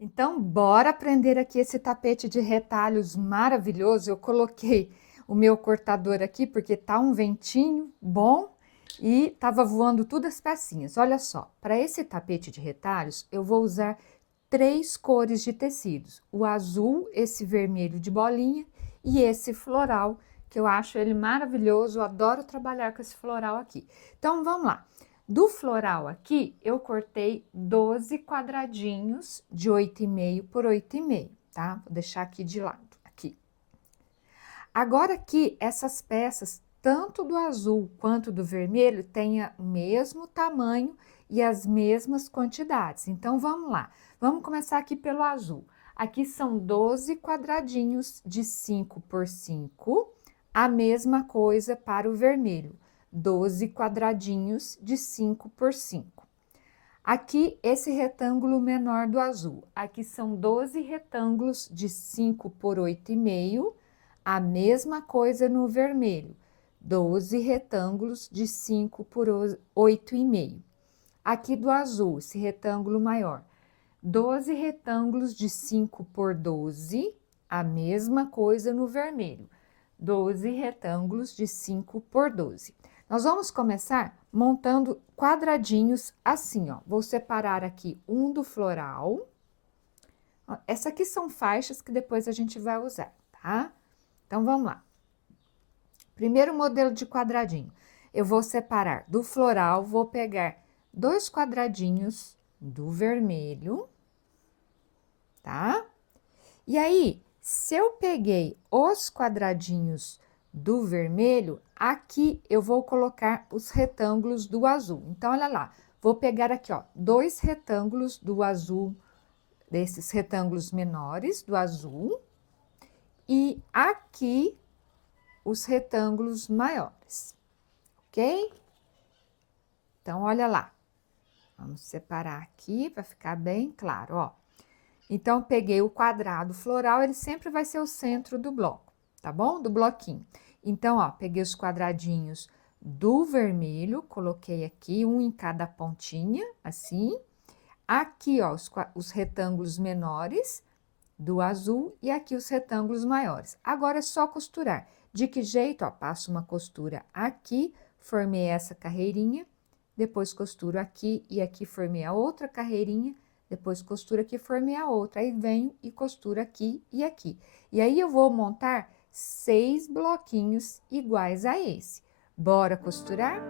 Então, bora aprender aqui esse tapete de retalhos maravilhoso. Eu coloquei o meu cortador aqui porque tá um ventinho bom e tava voando todas as pecinhas. Olha só, para esse tapete de retalhos, eu vou usar 3 cores de tecidos: o azul, esse vermelho de bolinha e esse floral, que eu acho ele maravilhoso. Eu adoro trabalhar com esse floral aqui. Então, vamos lá. Do floral aqui, eu cortei 12 quadradinhos de 8,5 por 8,5, tá? Vou deixar aqui de lado, aqui. Agora aqui, essas peças, tanto do azul quanto do vermelho, têm o mesmo tamanho e as mesmas quantidades. Então, vamos lá. Vamos começar aqui pelo azul. Aqui são 12 quadradinhos de 5 por 5, a mesma coisa para o vermelho. 12 quadradinhos de 5 por 5. Aqui, esse retângulo menor do azul. Aqui são 12 retângulos de 5 por 8,5, a mesma coisa no vermelho. 12 retângulos de 5 por 8,5. Aqui do azul, esse retângulo maior. 12 retângulos de 5 por 12, a mesma coisa no vermelho. 12 retângulos de 5 por 12. Nós vamos começar montando quadradinhos assim, ó. Vou separar aqui um do floral. Essa aqui são faixas que depois a gente vai usar, tá? Então, vamos lá. Primeiro modelo de quadradinho. Eu vou separar do floral, vou pegar 2 quadradinhos do vermelho, tá? E aí, se eu peguei os quadradinhos do vermelho, aqui eu vou colocar os retângulos do azul. Então, olha lá, vou pegar aqui, ó, 2 retângulos do azul, desses retângulos menores do azul, e aqui os retângulos maiores, ok? Então, olha lá, vamos separar aqui para ficar bem claro, ó. Então, peguei o quadrado floral, ele sempre vai ser o centro do bloco, tá bom? Do bloquinho. Então, ó, peguei os quadradinhos do vermelho, coloquei aqui, um em cada pontinha, assim. Aqui, ó, os retângulos menores do azul e aqui os retângulos maiores. Agora é só costurar. De que jeito? Ó, passo uma costura aqui, formei essa carreirinha, depois costuro aqui e aqui formei a outra carreirinha, depois costura aqui, formei a outra, aí venho e costuro aqui e aqui. E aí, eu vou montar 6 bloquinhos iguais a esse. Bora costurar?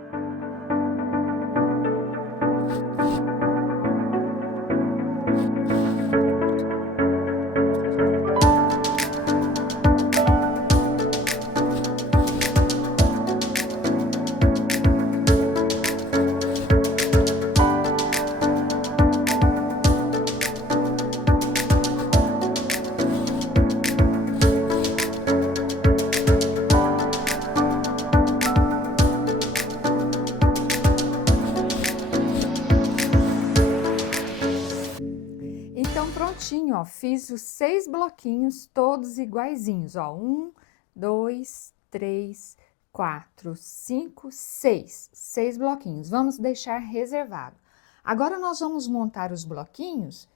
Então, prontinho, ó, fiz os 6 bloquinhos todos iguaizinhos, ó, 1, 2, 3, 4, 5, 6, 6 bloquinhos. Vamos deixar reservado. Agora, nós vamos montar os bloquinhos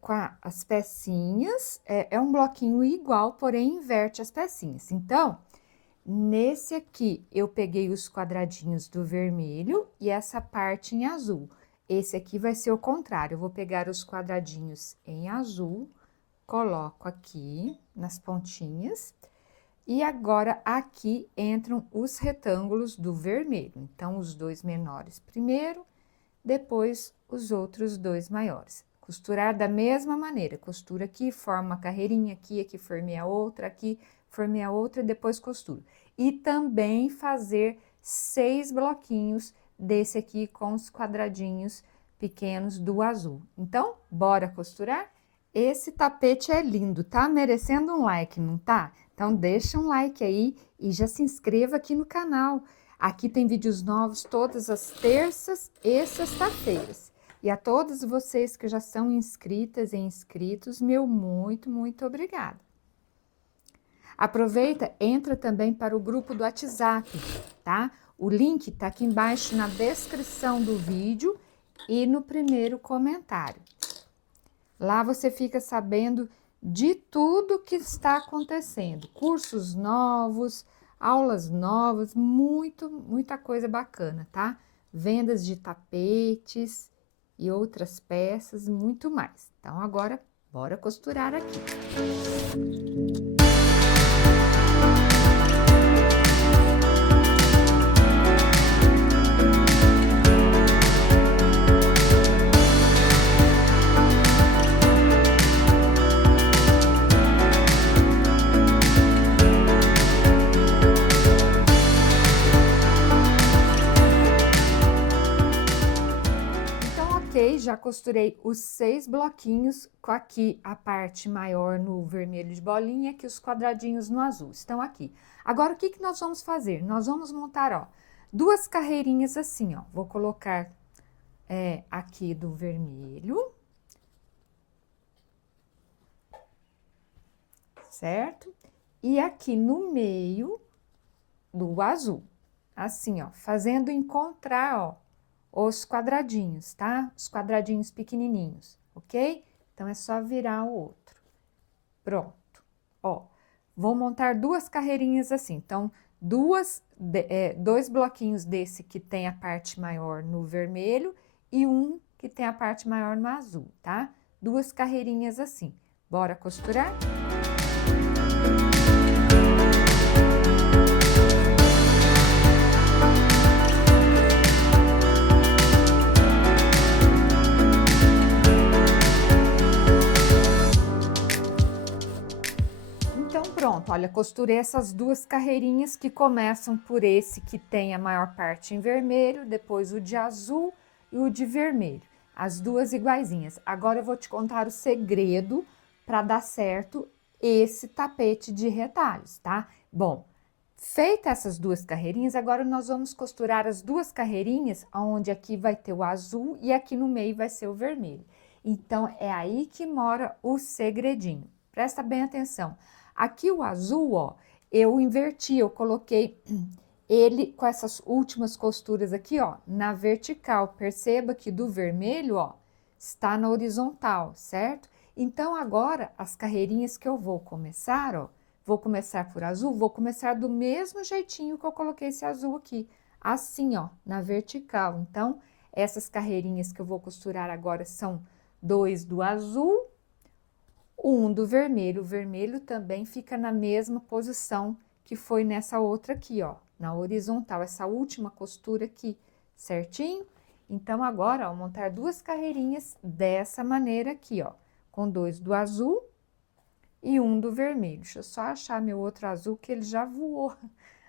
com as pecinhas, é um bloquinho igual, porém inverte as pecinhas. Então, nesse aqui, eu peguei os quadradinhos do vermelho e essa parte em azul. Esse aqui vai ser o contrário, eu vou pegar os quadradinhos em azul, coloco aqui nas pontinhas, e agora aqui entram os retângulos do vermelho. Então, os 2 menores primeiro, depois os outros 2 maiores. Costurar da mesma maneira, costura aqui, forma uma carreirinha aqui, aqui formei a outra, aqui formei a outra e depois costuro. E também fazer 6 bloquinhos desse aqui com os quadradinhos pequenos do azul. Então, bora costurar? Esse tapete é lindo, tá merecendo um like, não tá? Então, deixa um like aí e já se inscreva aqui no canal. Aqui tem vídeos novos todas as terças e sexta-feiras. E a todos vocês que já são inscritas e inscritos, meu muito obrigada. Aproveita, entra também para o grupo do WhatsApp, tá? O link tá aqui embaixo na descrição do vídeo e no primeiro comentário. Lá você fica sabendo de tudo que está acontecendo, cursos novos, aulas novas, muita coisa bacana, tá? Vendas de tapetes e outras peças, muito mais. Então, agora, bora costurar aqui. Já costurei os 6 bloquinhos, com aqui a parte maior no vermelho de bolinha, aqui os quadradinhos no azul, estão aqui. Agora, o que que nós vamos fazer? Nós vamos montar, ó, 2 carreirinhas assim, ó. Vou colocar aqui do vermelho, certo? E aqui no meio do azul, assim, ó, fazendo encontrar, ó, os quadradinhos, tá? Os quadradinhos pequenininhos, ok? Então, é só virar o outro. Pronto. Ó, vou montar 2 carreirinhas assim. Então, 2 bloquinhos desse que tem a parte maior no vermelho e um que tem a parte maior no azul, tá? 2 carreirinhas assim. Bora costurar? Pronto, olha, costurei essas 2 carreirinhas que começam por esse que tem a maior parte em vermelho, depois o de azul e o de vermelho, as 2 iguaizinhas. Agora eu vou te contar o segredo para dar certo esse tapete de retalhos, tá? Bom, feita essas 2 carreirinhas, agora nós vamos costurar as 2 carreirinhas, onde aqui vai ter o azul e aqui no meio vai ser o vermelho. Então, é aí que mora o segredinho. Presta bem atenção. Aqui o azul, ó, eu inverti, eu coloquei ele com essas últimas costuras aqui, ó, na vertical. Perceba que do vermelho, ó, está na horizontal, certo? Então, agora, as carreirinhas que eu vou começar, ó, vou começar por azul, vou começar do mesmo jeitinho que eu coloquei esse azul aqui, assim, ó, na vertical. Então, essas carreirinhas que eu vou costurar agora são 2 do azul, 1 do vermelho. O vermelho também fica na mesma posição que foi nessa outra aqui, ó, na horizontal, essa última costura aqui, certinho? Então, agora, ó, montar 2 carreirinhas dessa maneira aqui, ó, com 2 do azul e 1 do vermelho. Deixa eu só achar meu outro azul, que ele já voou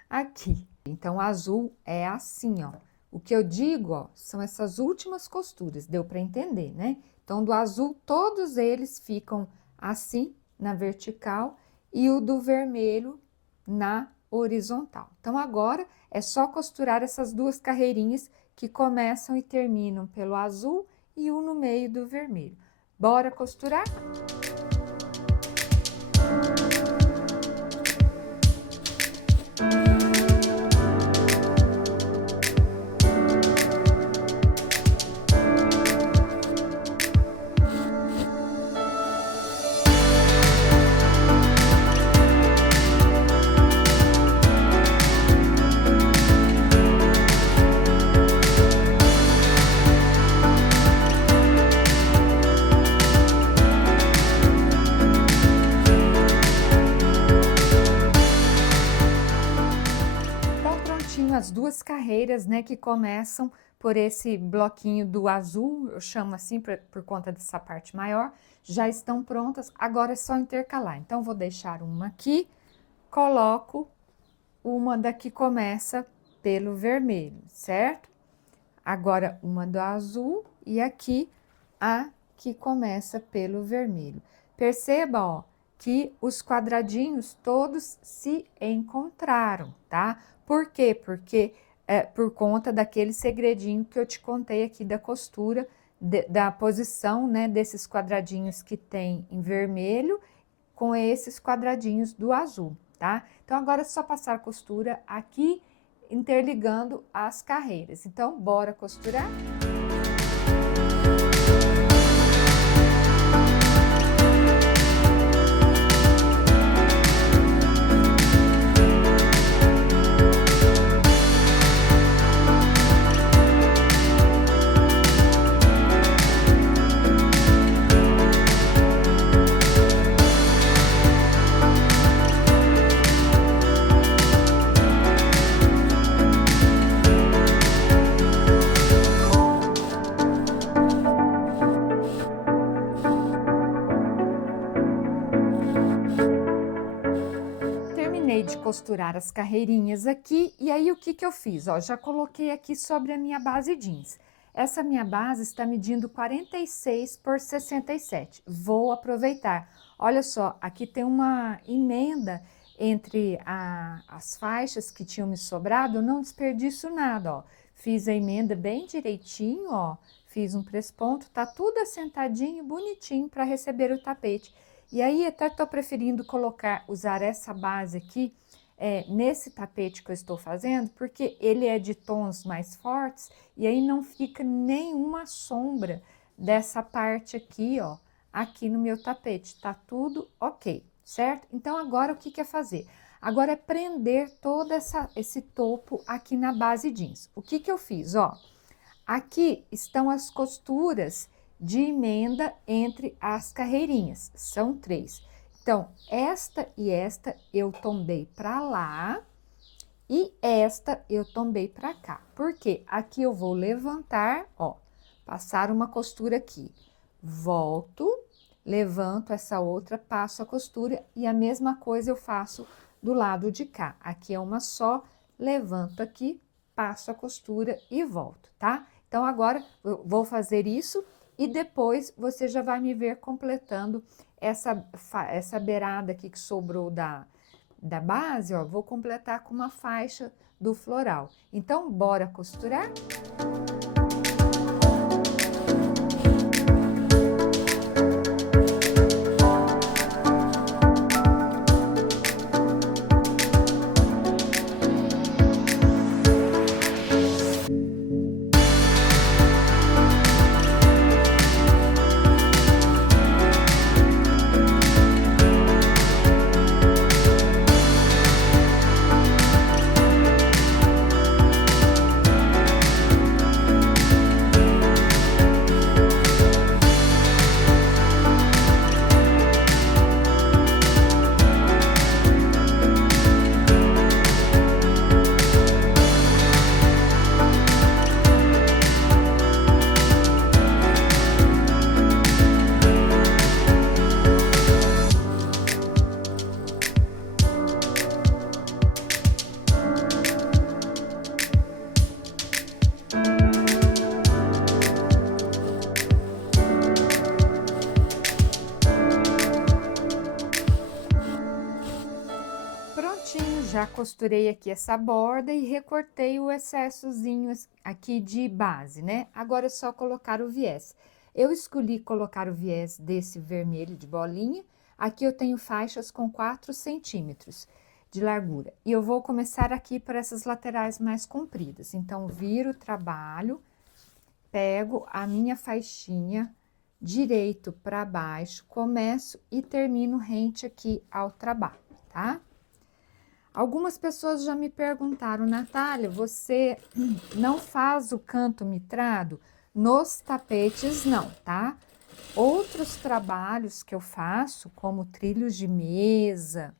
aqui. Então, o azul é assim, ó. O que eu digo, ó, são essas últimas costuras, deu para entender, né? Então, do azul, todos eles ficam assim, na vertical, e o do vermelho na horizontal. Então, agora é só costurar essas 2 carreirinhas que começam e terminam pelo azul e um no meio do vermelho. Bora costurar? As 2 carreiras, né, que começam por esse bloquinho do azul, eu chamo assim por conta dessa parte maior, já estão prontas, agora é só intercalar. Então, vou deixar uma aqui, coloco uma da que começa pelo vermelho, certo? Agora, uma do azul e aqui a que começa pelo vermelho. Perceba, ó, que os quadradinhos todos se encontraram, tá? Por quê? Porque por conta daquele segredinho que eu te contei aqui da costura, da posição, né, desses quadradinhos que tem em vermelho com esses quadradinhos do azul, tá? Então, agora é só passar a costura aqui, interligando as carreiras. Então, bora costurar? de costurar as carreirinhas aqui, e aí o que que eu fiz? Ó, já coloquei aqui sobre a minha base jeans. Essa minha base está medindo 46 por 67. Vou aproveitar. Olha só, aqui tem uma emenda entre as faixas que tinham me sobrado, eu não desperdiço nada, ó. Fiz a emenda bem direitinho, ó. Fiz um presponto, tá tudo assentadinho, bonitinho para receber o tapete. E aí até tô preferindo usar essa base aqui nesse tapete que eu estou fazendo, porque ele é de tons mais fortes e aí não fica nenhuma sombra dessa parte aqui, ó, aqui no meu tapete. Tá tudo ok, certo? Então agora o que que é fazer? Agora é prender todo esse topo aqui na base jeans. O que que eu fiz, ó? Aqui estão as costuras de emenda entre as carreirinhas, são 3. Então, esta e esta eu tombei para lá e esta eu tombei para cá. Porque aqui eu vou levantar, ó, passar uma costura aqui, volto, levanto essa outra, passo a costura e a mesma coisa eu faço do lado de cá. Aqui é uma só, levanto aqui, passo a costura e volto, tá? Então, agora eu vou fazer isso e depois você já vai me ver completando essa beirada aqui que sobrou da base, ó, vou completar com uma faixa do floral. Então, bora costurar? Prontinho, já costurei aqui essa borda e recortei o excessozinho aqui de base, né? Agora é só colocar o viés. Eu escolhi colocar o viés desse vermelho de bolinha. Aqui eu tenho faixas com 4 centímetros de largura. E eu vou começar aqui por essas laterais mais compridas. Então, viro o trabalho, pego a minha faixinha direito para baixo, começo e termino rente aqui ao trabalho, tá? Algumas pessoas já me perguntaram, Natália, você não faz o canto mitrado? Nos tapetes não, tá? Outros trabalhos que eu faço, como trilhos de mesa,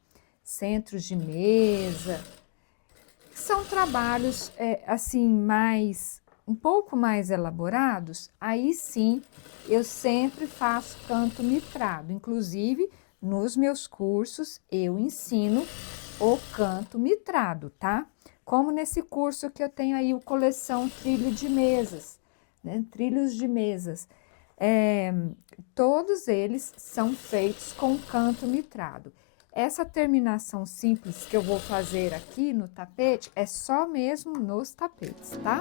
centros de mesa, são trabalhos assim um pouco mais elaborados. Aí sim, eu sempre faço canto mitrado. Inclusive, nos meus cursos eu ensino o canto mitrado, tá? Como nesse curso que eu tenho aí, o coleção Trilho de Mesas, né? Trilhos de mesas. Todos eles são feitos com canto mitrado. Essa terminação simples que eu vou fazer aqui no tapete é só mesmo nos tapetes, tá?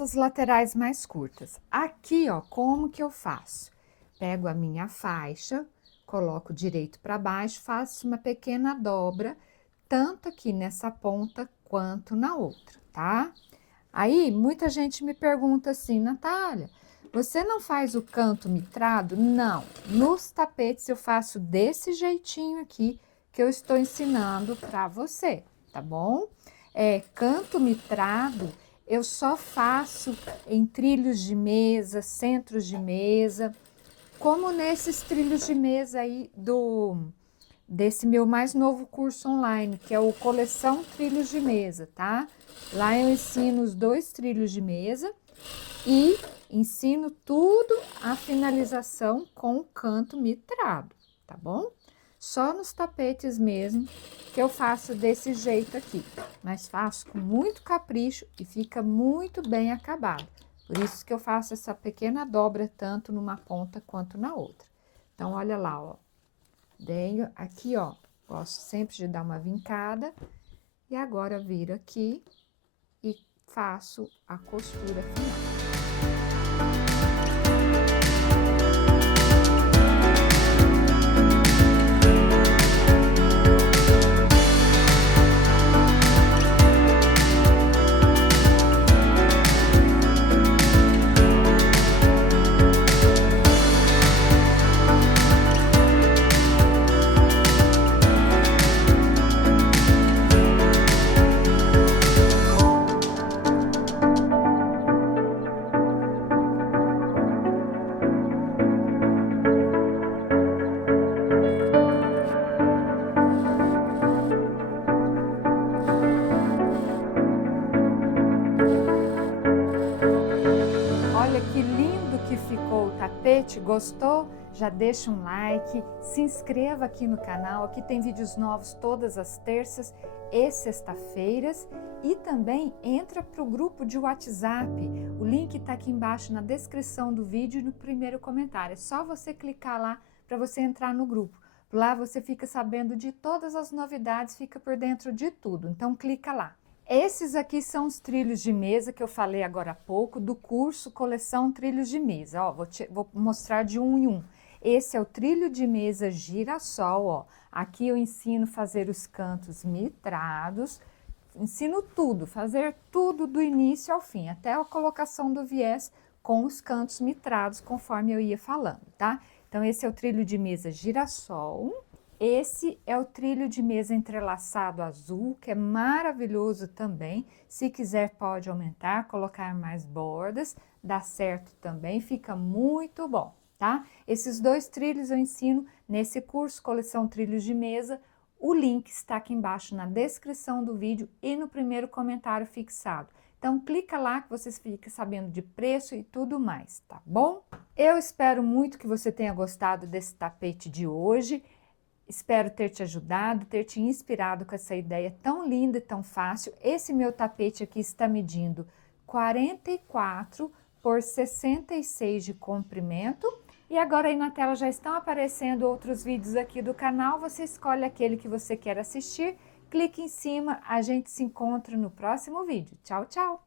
faço as laterais mais curtas. Aqui, ó, como que eu faço? Pego a minha faixa, coloco direito para baixo, faço uma pequena dobra, tanto aqui nessa ponta quanto na outra, tá? Aí, muita gente me pergunta assim, Natália, você não faz o canto mitrado? Não, nos tapetes eu faço desse jeitinho aqui que eu estou ensinando para você, tá bom? Canto mitrado eu só faço em trilhos de mesa, centros de mesa, como nesses trilhos de mesa aí desse meu mais novo curso online, que é o Coleção Trilhos de Mesa, tá? Lá eu ensino os 2 trilhos de mesa e ensino tudo a finalização com o canto mitrado, tá bom? Só nos tapetes mesmo que eu faço desse jeito aqui, mas faço com muito capricho e fica muito bem acabado. Por isso que eu faço essa pequena dobra tanto numa ponta quanto na outra. Então, olha lá, ó. Venho aqui, ó, gosto sempre de dar uma vincada e agora viro aqui e faço a costura final. Olha que lindo que ficou o tapete, gostou? Já deixa um like, se inscreva aqui no canal, aqui tem vídeos novos todas as terças e sexta-feiras e também entra para o grupo de WhatsApp, o link está aqui embaixo na descrição do vídeo e no primeiro comentário, é só você clicar lá para você entrar no grupo. Lá você fica sabendo de todas as novidades, fica por dentro de tudo, então clica lá. Esses aqui são os trilhos de mesa que eu falei agora há pouco do curso Coleção Trilhos de Mesa. Ó, vou mostrar de um em um. Esse é o trilho de mesa girassol, ó. Aqui eu ensino a fazer os cantos mitrados, ensino tudo, fazer tudo do início ao fim, até a colocação do viés com os cantos mitrados, conforme eu ia falando, tá? Então, esse é o trilho de mesa girassol. Esse é o trilho de mesa entrelaçado azul, que é maravilhoso também. Se quiser, pode aumentar, colocar mais bordas, dá certo também, fica muito bom, tá? Esses 2 trilhos eu ensino nesse curso Coleção Trilhos de Mesa. O link está aqui embaixo na descrição do vídeo e no primeiro comentário fixado. Então, clica lá que vocês fiquem sabendo de preço e tudo mais, tá bom? Eu espero muito que você tenha gostado desse tapete de hoje. Espero ter te ajudado, ter te inspirado com essa ideia tão linda e tão fácil. Esse meu tapete aqui está medindo 44 por 66 de comprimento. E agora aí na tela já estão aparecendo outros vídeos aqui do canal. Você escolhe aquele que você quer assistir, clique em cima, a gente se encontra no próximo vídeo. Tchau, tchau!